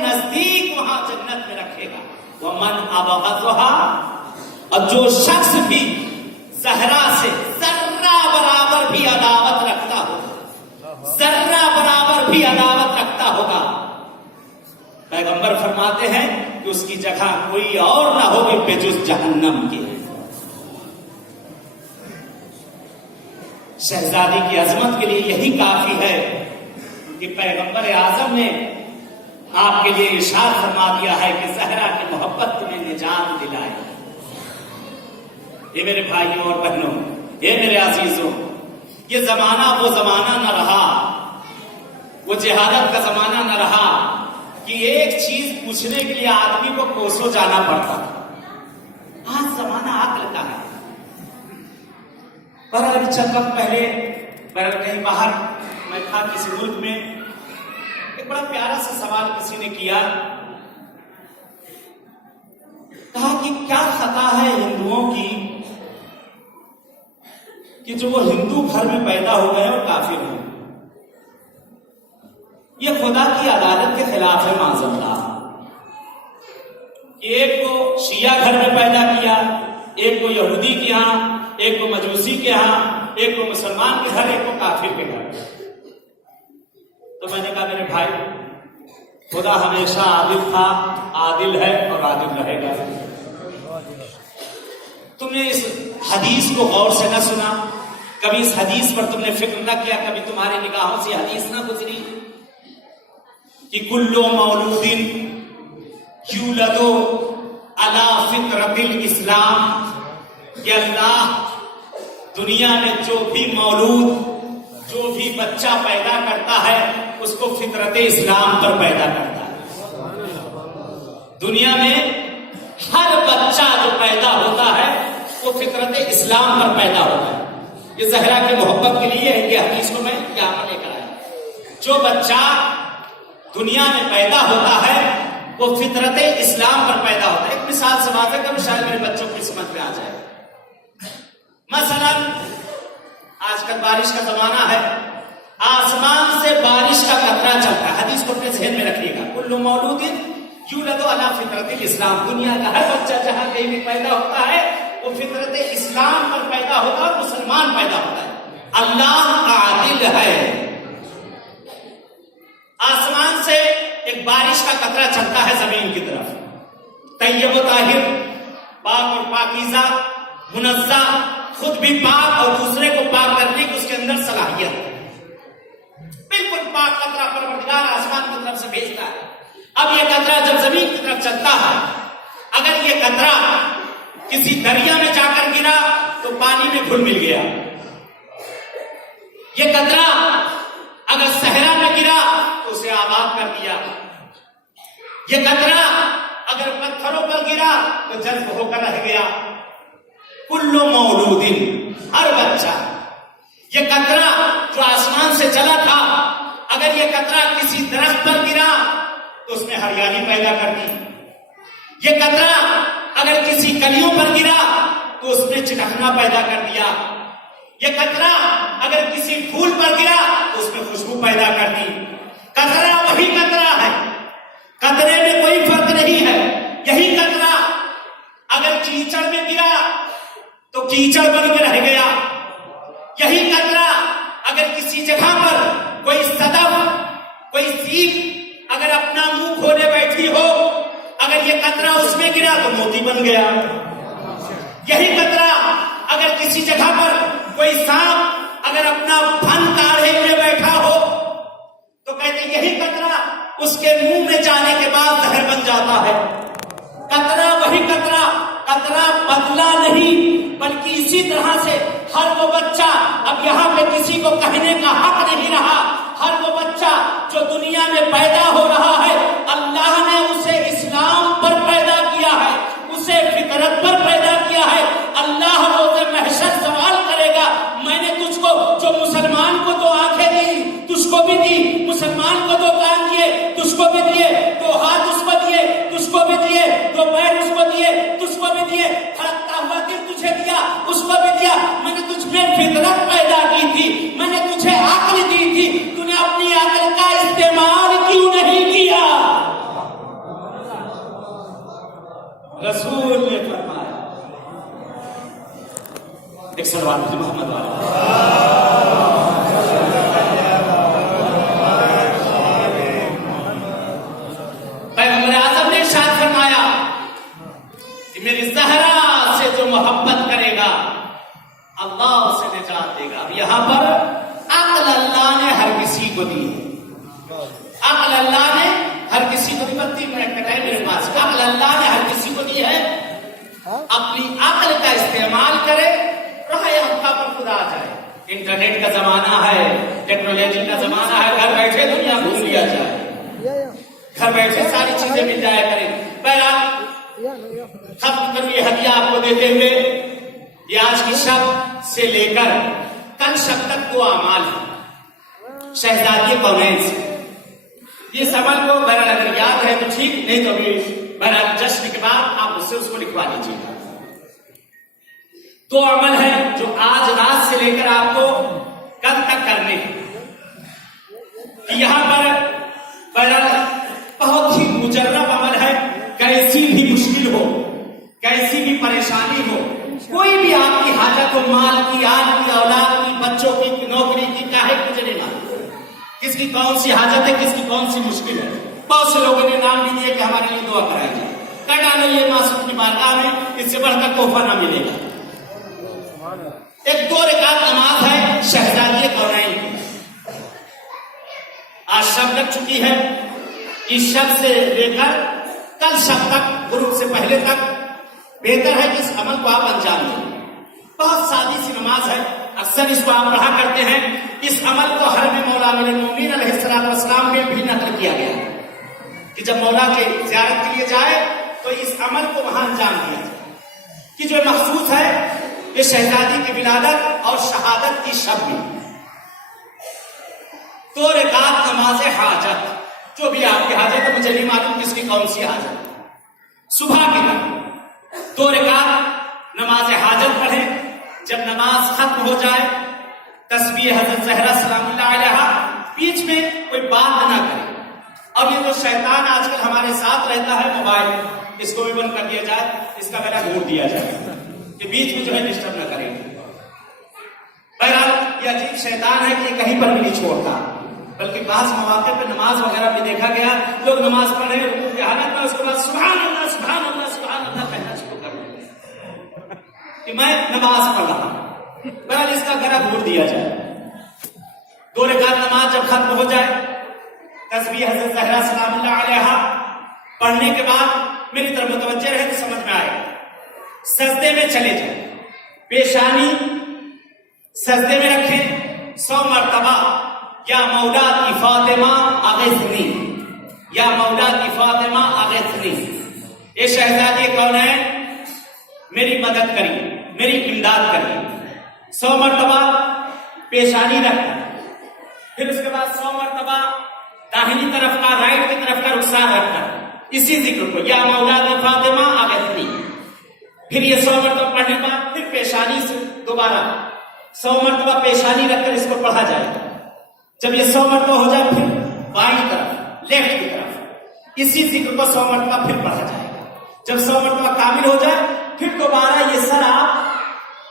نزدیک وہاں جنت میں رکھے گا. ومن ابغضھا، اور جو شخص بھی زہرا سے ذرہ برابر بھی عداوت رکھتا ہوگا، ذرہ برابر بھی عداوت رکھتا ہوگا، پیغمبر فرماتے ہیں کہ اس کی جگہ کوئی اور نہ ہوگی بجز جہنم کے. شہزادی کی عظمت کے لیے یہی کافی ہے کہ پیغمبر اعظم نے آپ کے لیے ارشاد فرما دیا ہے کہ زہرا کی محبت تمہیں نجات دلائے. یہ میرے بھائیوں اور بہنوں، یہ میرے عزیزوں، یہ زمانہ وہ زمانہ نہ رہا، وہ جہالت کا زمانہ نہ رہا کہ ایک چیز پوچھنے کے لیے آدمی کو کوسوں جانا پڑتا تھا. آج زمانہ عقل کا ہے. پر ابھی چند وقت پہلے کہیں باہر میں تھا کسی ملک میں، ایک بڑا پیارا سا سوال کسی نے کیا، کہا کہ کیا خطا ہے ہندوؤں کی کہ جو وہ ہندو گھر میں پیدا ہو گئے اور کافر ہیں؟ یہ خدا کی عدالت کے خلاف ہے معاذ اللہ. ایک کو شیعہ گھر میں پیدا کیا، ایک کو یہودی کے ہاں، ایک کو مجوسی کے ہاں، ایک کو مسلمان کے گھر، ایک کو کافر کے گھر. تو میں نے کہا میرے بھائی، خدا ہمیشہ عادل تھا، عادل ہے اور عادل رہے گا. تم نے اس حدیث کو غور سے نہ سنا، کبھی اس حدیث پر تم نے فکر نہ کیا، کبھی تمہاری نگاہوں سے حدیث نہ گزری کہ کلو مولود یولد علی فطرت الاسلام، کہ اللہ دنیا میں جو بھی مولود، جو بھی بچہ پیدا کرتا ہے اس کو فطرت اسلام پر پیدا کرتا ہے. دنیا میں ہر بچہ جو پیدا ہوتا ہے وہ فطرت اسلام پر پیدا ہوتا ہے. یہ زہرا کی محبت کے لیے یہ حدیث کو میں یہاں پر لے کر آیا. جو بچہ دنیا میں پیدا ہوتا ہے وہ فطرت اسلام پر پیدا ہوتا ہے. ایک مثال سے واضح کروں، شاید میرے بچوں کی سمجھ میں آ جائے. مثلا آج کل بارش کا زمانہ ہے، آسمان سے بارش کا قطرہ چلتا ہے. حدیث کو اپنے ذہن میں رکھیے گا، کل مولود یولد علی فطرت الاسلام. دنیا کا ہر بچہ جہاں کہیں بھی پیدا ہوتا ہے وہ فطرت اسلام پر پیدا ہوتا ہے، مسلمان پیدا ہوتا ہے. اللہ عادل ہے. آسمان سے ایک بارش کا قطرہ چلتا ہے زمین کی طرف، طیب و طاہر، پاک اور پاکیزہ، منزہ، خود بھی پاک اور دوسرے کو پاک کرنے کی اس کے اندر صلاحیت ہے. بالکل پاک قطرہ پروردگار آسمان کی طرف سے بھیجتا ہے. اب یہ قطرہ جب زمین کی طرف چلتا ہے، اگر یہ قطرہ کسی دریا میں جا کر گرا تو پانی میں گھل مل گیا. یہ قطرہ اگر صحرا میں گرا تو اسے آباد کر دیا. یہ قطرہ اگر پتھروں پر گرا تو جذب ہو کر رہ گیا. کلو مولود، ہر بچہ. یہ قطرہ جو آسمان سے چلا تھا، اگر یہ قطرہ کسی درخت پر گرا تو اس میں ہریالی پیدا کر دی. یہ قطرہ اگر کسی کلیوں پر گرا تو اس میں چٹکنا پیدا کر دیا. یہ قطرہ اگر کسی پھول پر گرا تو اس میں خوشبو پیدا کر دی. قطرہ وہی قطرہ ہے، قطرے میں کوئی فرق نہیں ہے. یہی قطرہ اگر کیچڑ میں گرا تو کیچڑ بن کے رہ گیا. یہی قطرہ اگر کسی جگہ پر کوئی صدف، کوئی سیپ اگر اپنا منہ کھولے بیٹھی ہو، اگر یہ قطرہ اس میں گرا تو موتی بن گیا. یہی قطرہ اگر کسی جگہ پر کوئی سانپ اگر اپنا پھن کاڑھے میں بیٹھا ہو تو کہتے یہی قطرہ اس کے منہ میں جانے کے بعد زہر بن جاتا ہے. قطرہ وہی قطرہ، قطرہ بدلا نہیں. بلکہ اسی طرح سے ہر وہ بچہ، اب یہاں پہ کسی کو کہنے کا حق نہیں رہا، ہر وہ بچہ جو دنیا میں پیدا ہو رہا ہے اللہ نے اسے اسلام پر پیدا کیا ہے، اسے فطرت پر پیدا کیا ہے. اللہ روز محشر سوال کرے گا، میں نے تجھ کو، جو مسلمان کو دو آنکھیں دی تجھ کو بھی دی، مسلمان کو دو کان دیے تجھ کو بھی دیے، دو ہاتھ اس کو دیے تجھ کو بھی دیے، دو پیر اس کو دیے تجھ کو بھی دیے، دھڑکتا ہوا دل تجھے دیا اس کو بھی دیا. میں نے تجھ میں فطرت پیدا کی تھی، میں نے تجھے عقل دی تھی، تو نے اپنی عقل کا استعمال کیوں نہیں کیا؟ सलवात मोहम्मद वाला। पैगंबर आज़म ने इरशाद फरमाया कि मेरी ज़हरा से जो मोहब्बत करेगा अल्लाह उसे निजात देगा। अब यहाँ पर अक्ल अल्लाह ने हर किसी को दी, अक्ल अल्लाह ने हर किसी को दी। 32 मिनट का टाइम मेरे पास। अक्ल अल्लाह ने हर किसी को दी है, अपनी अक्ल का इस्तेमाल करे, राह हक़ पर खुदा आ जाए। इंटरनेट का जमाना है, टेक्नोलॉजी का जमाना है, घर बैठे दुनिया घूम लिया जाए, घर बैठे सारी चीजें मिल जाया करें। बहरहाल खत्म करूं ये हदिया आपको देते हुए, ये आज की शब से लेकर कल शब तक 2 अमाल है शहजादी कौनैन से। ये अमल को बहरहाल अगर याद है तो ठीक, नहीं तो भी बहरहाल जश्न के बाद आप उससे उसको लिखवा लीजिएगा। 2 अमल है जो आज रात से लेकर आपको कल तक करने हैं। यहाँ पर बहरहाल बहुत ही मुजर्रब अमल है। कैसी भी मुश्किल हो, कैसी भी परेशानी हो, कोई भी आपकी हाजत हो, माल की, आल की, औलाद की, बच्चों की, नौकरी की, काहे कुछ नहीं मालूम किसकी कौन सी हाजत है, किसकी कौन सी मुश्किल है। बहुत से लोगों ने नाम भी दिए कि हमारे लिए दुआ कराई जाए। कर डालो ये मासूम की बारगाह में, इससे बढ़कर तोहफा ना मिलेगा। एक 2 रकात नमाज है शहजादी कौनैन की। आज शब लग चुकी है, इस शब से लेकर कल शब तक, गुरूब से पहले तक बेहतर है कि इस अमल को आप अंजाम दें। बहुत सादी सी नमाज है, अक्सर इसको आप पढ़ा करते हैं। इस अमल को हर में मौला अमीरुल मोमिनीन अलैहिस्सलाम में भी नकल किया गया है कि जब मौला के ज़ियारत के लिए जाए तो इस अमल को वहां अंजाम दिया जाए कि जो मखसूस है ये शहजादी की विलादत और शहादत की शब में। 2 रकात नमाज हाजत, जो भी आपकी हाजत है, मुझे नहीं मालूम किसकी कौन सी हाजत, सुबह की 2 रकात नमाज हाजत पढ़ें। जब नमाज खत्म हो जाए तस्बीह हज़रत ज़हरा सलामुल्लाह अलैहा, बीच में कोई बात ना करें। अब ये जो शैतान आजकल हमारे साथ रहता है मोबाइल, इसको भी बंद कर दिया जाए, इसका गला घोट दिया जाए कि बीच में जो है डिस्टर्ब ना करें। बहरहाल ये अजीब शैतान है कि कहीं पर भी नहीं छोड़ता, बल्कि बाज़ मौके पे नमाज वगैरह भी देखा गया, लोग नमाज पढ़ रहे रुकू की हालत में, उसके बाद सुभान अल्लाह सुभान अल्लाह सुभान अल्लाह कहना शुरू कर देते कि मैं नमाज पढ़ रहा हूं। बहरहाल इसका गला घोट दिया जाए। 2 रकात नमाज जब खत्म हो जाए, तस्बीह हज़रत ज़हरा सलामुल्लाह अलैहा पढ़ने के बाद मेरी तरफ मुतवज्जे रहे तो समझ में आएगा। सजदे में चले जाए, पेशानी सजदे में रखें 100 मरतबा, या मौला की फातिमा आगिज़नी, या मौला की फातिमा आगिज़नी। ये शहजादी कौनैन मेरी मदद करिए, मेरी इमदाद करिए। 100 मरतबा पेशानी रखना, फिर उसके बाद 100 मरतबा दाहिनी तरफ का, राइट की तरफ का रुखसार रखना, इसी जिक्र को, या मौला की फातिमा आगिज़नी। फिर ये 100 मरतबा पढ़ने के बाद फिर पेशानी से दोबारा 100 मरतबा पेशानी रखकर इसको पढ़ा जाएगा। जब ये 100 मरतबा हो जाए फिर बाईं तरफ, लेफ्ट की तरफ, इसी जिक्र को 100 मरतबा फिर पढ़ा जाएगा। जब 100 मरतबा कामिल हो जाए फिर दोबारा ये सर आप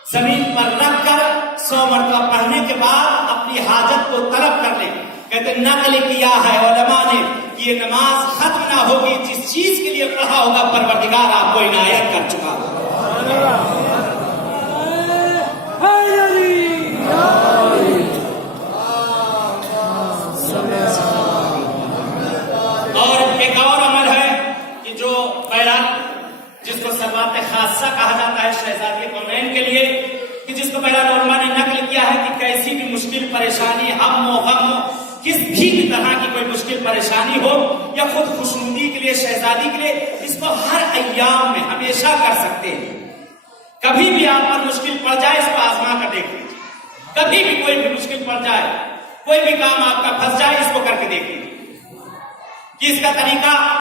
जमीन पर रखकर 100 मरतबा पढ़ने के बाद अपनी हाजत को तलब कर ले। कहते नकल किया है उलमा ने कि ये नमाज खत्म ना होगी जिस चीज के लिए पढ़ा होगा परवरदिगार आपको इनायत कर चुका होगा। और एक और अमल है कि जो बहरहाल जिसको सलवात खासा कहा जाता है शहजादी कौनैन के लिए, कि जिसको बहरहाल उलमा ने नकल किया है कि कैसी भी मुश्किल परेशानी, हम हो गम हो, किस भी तरह की कोई मुश्किल परेशानी हो या खुद खुशनुदी के लिए, शहजादी के लिए, इसको हर अय्याम में हमेशा कर सकते हैं। कभी भी आप पर मुश्किल पड़ जाए इसको आजमा कर देख लीजिए। कभी भी कोई भी मुश्किल पड़ जाए, कोई भी काम आपका फंस जाए, इसको करके देख लीजिए कि इसका तरीका